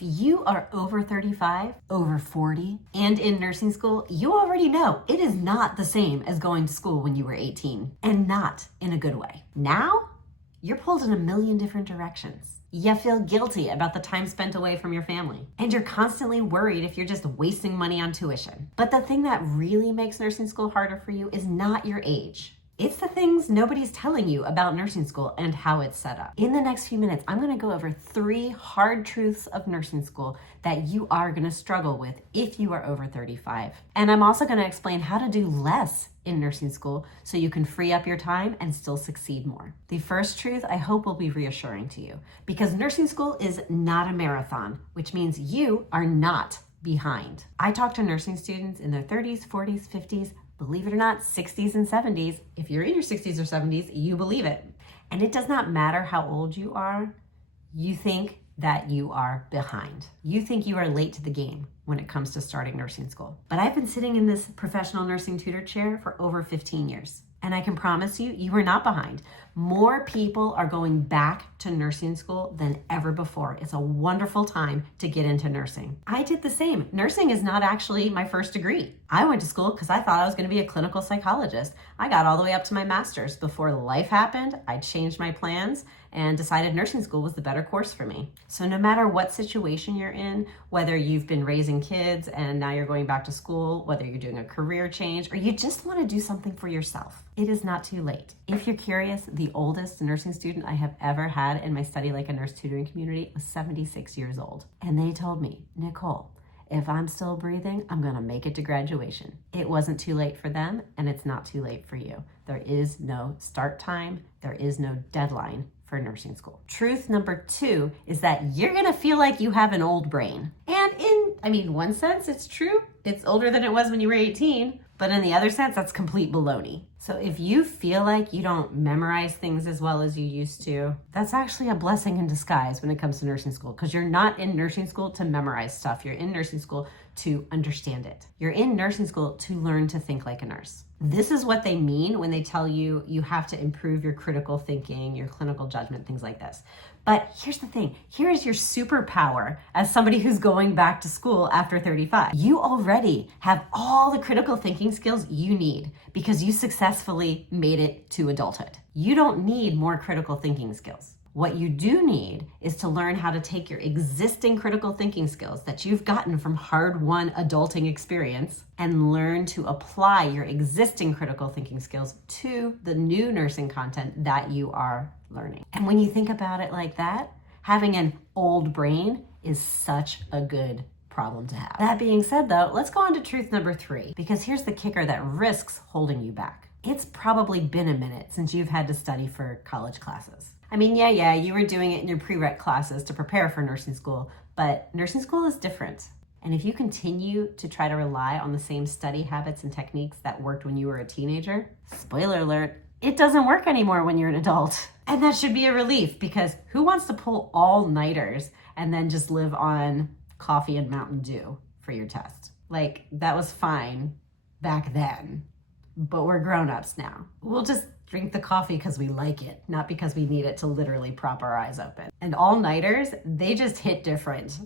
you are over 35, over 40, and in nursing school, you already know it is not the same as going to school when you were 18, and not in a good way. Now, you're pulled in a million different directions. You feel guilty about the time spent away from your family, and you're constantly worried if you're just wasting money on tuition. But the thing that really makes nursing school harder for you is not your age. It's the things nobody's telling you about nursing school and how it's set up. In the next few minutes, I'm going to go over 3 hard truths of nursing school that you are going to struggle with if you are over 35. And I'm also going to explain how to do less in nursing school so you can free up your time and still succeed more. The first truth I hope will be reassuring to you, because nursing school is not a marathon, which means you are not behind. I talk to nursing students in their 30s, 40s, 50s, believe it or not, 60s and 70s. If you're in your 60s or 70s, you believe it. And it does not matter how old you are, you think that you are behind. You think you are late to the game when it comes to starting nursing school. But I've been sitting in this professional nursing tutor chair for over 15 years. And I can promise you, you are not behind. More people are going back to nursing school than ever before. It's a wonderful time to get into nursing. I did the same. Nursing is not actually my first degree. I went to school because I thought I was going to be a clinical psychologist. I got all the way up to my master's. Before life happened, I changed my plans and decided nursing school was the better course for me. So no matter what situation you're in, whether you've been raising kids and now you're going back to school, whether you're doing a career change, or you just want to do something for yourself, it is not too late. If you're curious, the oldest nursing student I have ever had in my Study Like a Nurse tutoring community was 76 years old. And they told me, Nicole, if I'm still breathing, I'm gonna make it to graduation. It wasn't too late for them, and it's not too late for you. There is no start time, there is no deadline for nursing school. Truth number 2 is that you're gonna feel like you have an old brain. And in one sense, it's true. It's older than it was when you were 18, but in the other sense, that's complete baloney. So if you feel like you don't memorize things as well as you used to, that's actually a blessing in disguise when it comes to nursing school, because you're not in nursing school to memorize stuff. You're in nursing school to understand it. You're in nursing school to learn to think like a nurse. This is what they mean when they tell you you have to improve your critical thinking, your clinical judgment, things like this. But here's the thing. Here is your superpower as somebody who's going back to school after 35. You already have all the critical thinking skills you need because you successfully made it to adulthood. You don't need more critical thinking skills. What you do need is to learn how to take your existing critical thinking skills that you've gotten from hard-won adulting experience and learn to apply your existing critical thinking skills to the new nursing content that you are learning. And when you think about it like that, having an old brain is such a good problem to have. That being said though, let's go on to truth number 3, because here's the kicker that risks holding you back. It's probably been a minute since you've had to study for college classes. Yeah, you were doing it in your prereq classes to prepare for nursing school, but nursing school is different. And if you continue to try to rely on the same study habits and techniques that worked when you were a teenager, spoiler alert, it doesn't work anymore when you're an adult. And that should be a relief, because who wants to pull all-nighters and then just live on coffee and Mountain Dew for your test? Like, that was fine back then, but we're grown-ups now. We'll just drink the coffee because we like it, not because we need it to literally prop our eyes open. And all-nighters, they just hit different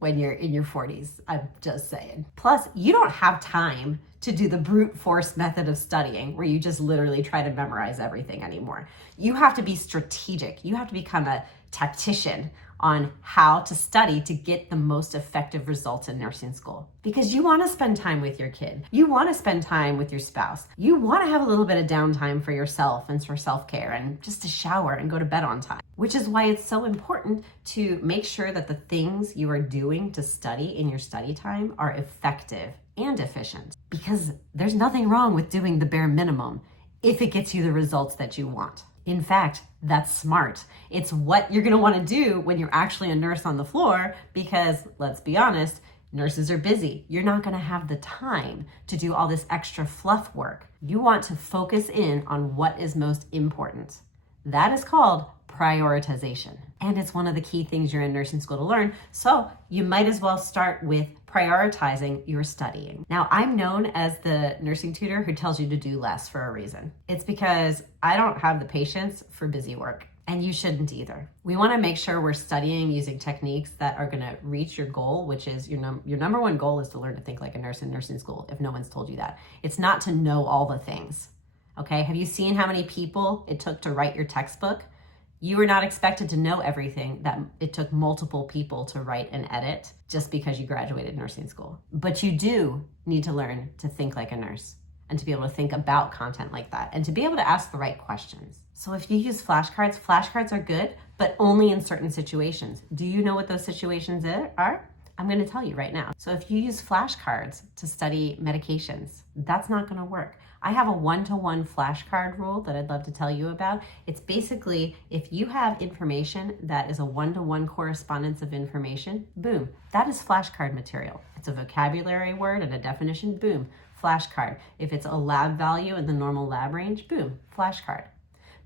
when you're in your 40s, I'm just saying. Plus, you don't have time to do the brute force method of studying where you just literally try to memorize everything anymore. You have to be strategic. You have to become a tactician on how to study to get the most effective results in nursing school. Because you want to spend time with your kid. You want to spend time with your spouse. You want to have a little bit of downtime for yourself and for self-care and just to shower and go to bed on time. Which is why it's so important to make sure that the things you are doing to study in your study time are effective and efficient. Because there's nothing wrong with doing the bare minimum if it gets you the results that you want. In fact, that's smart. It's what you're going to want to do when you're actually a nurse on the floor, because let's be honest, nurses are busy. You're not going to have the time to do all this extra fluff work. You want to focus in on what is most important. That is called prioritization. And it's one of the key things you're in nursing school to learn. So you might as well start with prioritizing your studying. Now, I'm known as the nursing tutor who tells you to do less for a reason. It's because I don't have the patience for busy work. And you shouldn't either. We want to make sure we're studying using techniques that are going to reach your goal, which is your number one goal is to learn to think like a nurse in nursing school, if no one's told you that. It's not to know all the things. Okay? Have you seen how many people it took to write your textbook? You were not expected to know everything that it took multiple people to write and edit just because you graduated nursing school. But you do need to learn to think like a nurse and to be able to think about content like that and to be able to ask the right questions. So if you use flashcards are good, but only in certain situations. Do you know what those situations are? I'm going to tell you right now. So if you use flashcards to study medications, that's not going to work. I have a 1-to-1 flashcard rule that I'd love to tell you about. It's basically if you have information that is a 1-to-1 correspondence of information, boom, that is flashcard material. It's a vocabulary word and a definition, boom, flashcard. If it's a lab value in the normal lab range, boom, flashcard.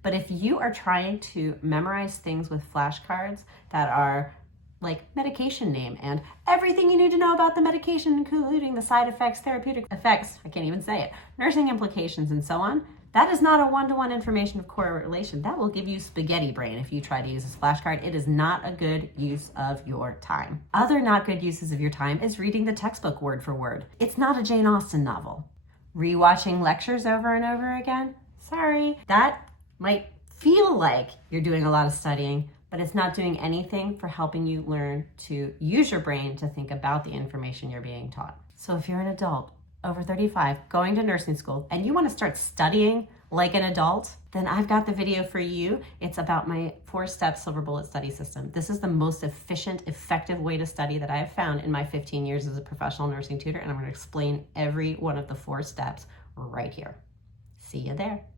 But if you are trying to memorize things with flashcards that are like medication name and everything you need to know about the medication, including the side effects, therapeutic effects, I can't even say it, nursing implications, and so on, that is not a 1-to-1 information of correlation. That will give you spaghetti brain if you try to use this flashcard. It is not a good use of your time. Other not good uses of your time is reading the textbook word for word. It's not a Jane Austen novel. Rewatching lectures over and over again? Sorry. That might feel like you're doing a lot of studying, but it's not doing anything for helping you learn to use your brain to think about the information you're being taught. So if you're an adult over 35 going to nursing school and you want to start studying like an adult, then I've got the video for you. It's about my 4-step silver bullet study system. This is the most efficient, effective way to study that I have found in my 15 years as a professional nursing tutor, and I'm going to explain every one of the 4 steps right here. See you there.